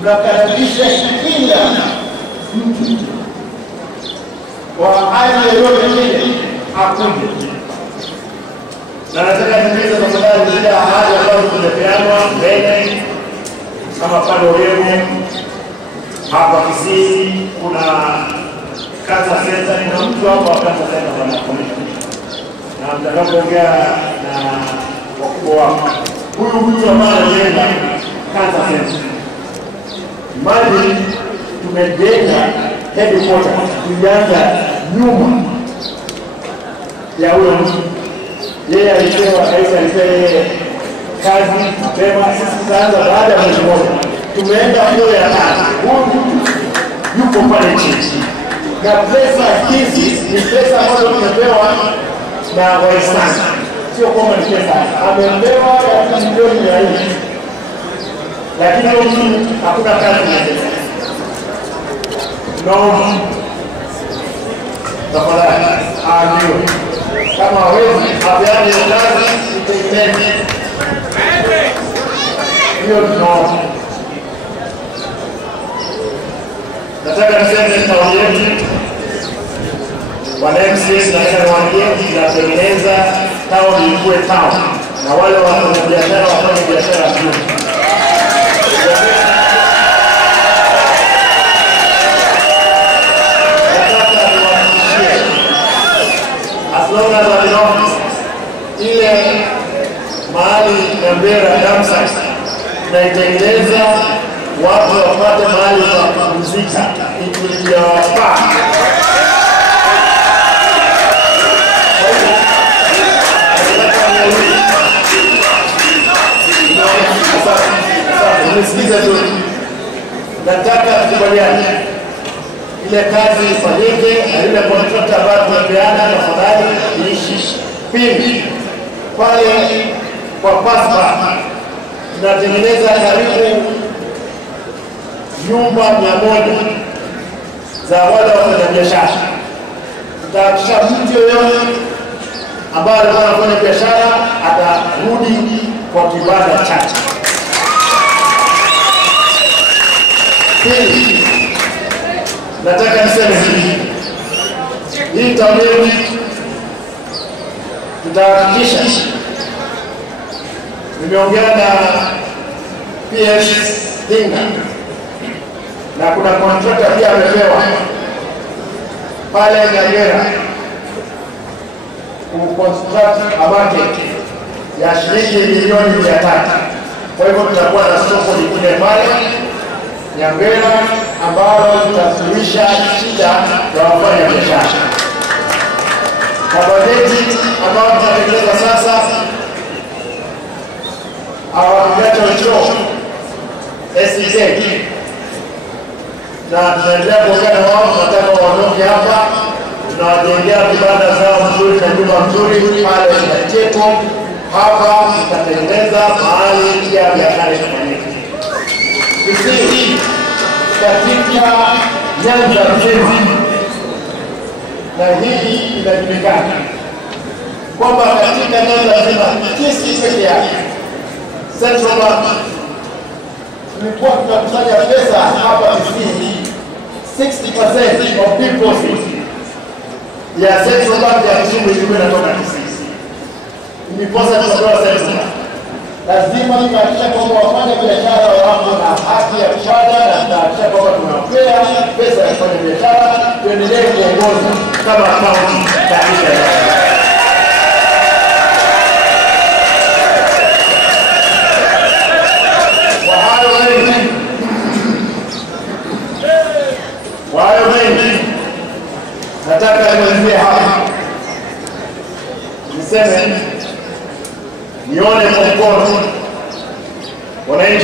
Mnakaribisha kila mtu kwa hali yoyote ile akuje. Na nataka niulize tafadhali zile ahadi ambazo tumepeanwa mbele kama pale Oregon, hapa Kisii kuna Cancer Center, kuna mtu hapa wa Cancer Center wanakomesha. Na mtakapoongea na wakubwa wako, huyu mtu ambaye anajenga Cancer Center, mali tumejenga headquarter, tulianza nyuma ya huyo mtu. Yeye alipewa kazi mapema, sisi tukaanza baada ya mwezi mmoja. Tumeenda mbele ya kazi. Huyu yuko pale chini. Na pesa hizi ni pesa ambazo tumepewa na Waislamu. Sio kwamba ni pesa. Amepewa ya milioni 400. Lakini huyu hakuna kazi ya pesa. No. Tafadhali, ndio. Kama hawezi apeane kazi itegemee. Hiyo tunaona. Nataka niseme kauli yetu wana MCS na wanaambia tunatengeneza town ikuwe town na wale wafanya biashara wafanye biashara nzuri. As long as I know ile mahali Nyambera Damsite tunaitengeneza watu wapate mahali pa kupumzika ili yawafaa. Nimesikiza tu. Nataka tukubaliane ile kazi ifanyike na ile contract ambayo tumepeana tafadhali iishi. Pili, pale kwa Paspa tunatengeneza karibu nyumba 100 za wale wafanyabiashara. Tutahakikisha mtu yoyote ambaye alikuwa anafanya biashara atarudi kwa kibanda chake. Pili, nataka niseme hivi. Hii tarehe tutahakikisha nimeongea na PS Dinga na kuna contractor pia amepewa pale Nyambera kuconstruct a market ya shilingi milioni 300. Kwa hivyo tutakuwa na soko lingine pale Nyambera ambalo litasuluhisha shida ya wafanya biashara. Na bajeti ambayo tunatekeleza sasa hawatuacha SEK na tunaendelea kuongea na wao. Tunataka waondoke hapa, tunawajengea vibanda zao mzuri na nyumba mzuri pale Kiteto. Hapa tutatengeneza mahali ya biashara ifanyike. Kisii katika nyanja nzima, na hii inajulikana kwamba katika nyanja nzima Kisii peke yake Central Bank tulikuwa tunakusanya pesa hapa Kisii 60% of people ya Central Bank ya Kisumu ilikuwa inatoka Kisii. Ndiposa tunapewa Central Bank. Lazima tuhakikishe kwamba wafanya biashara wako na haki ya kifedha na tuhakikishe kwamba tunapea pesa ya kufanya biashara, tuendelee kuongoza kama kaunti katika Wayo mengi. Nataka niwaambie hapa. Niseme nione kwa mkono wananchi